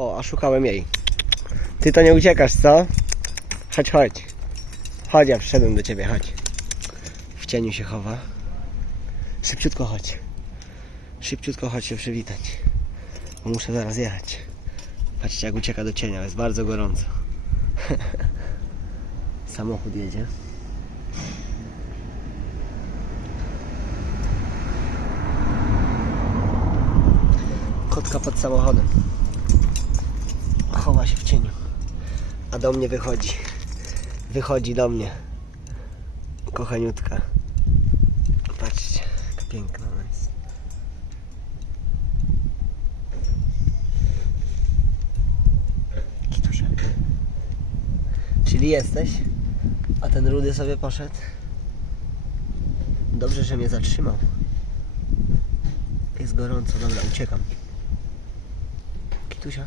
O, a szukałem jej. Ty to nie uciekasz, co? Chodź, chodź. Chodź, ja przyszedłem do ciebie, chodź. W cieniu się chowa. Szybciutko chodź. Szybciutko chodź się przywitać. Muszę zaraz jechać. Patrzcie jak ucieka do cienia, jest bardzo gorąco. Samochód jedzie. Kotka pod samochodem. Chowa się w cieniu. A do mnie wychodzi. Wychodzi do mnie. Kochaniutka. Patrzcie, jaka piękna ona jest. Kitusia. Czyli jesteś? A ten rudy sobie poszedł? Dobrze, że mnie zatrzymał. Jest gorąco, dobra, uciekam. Kitusia.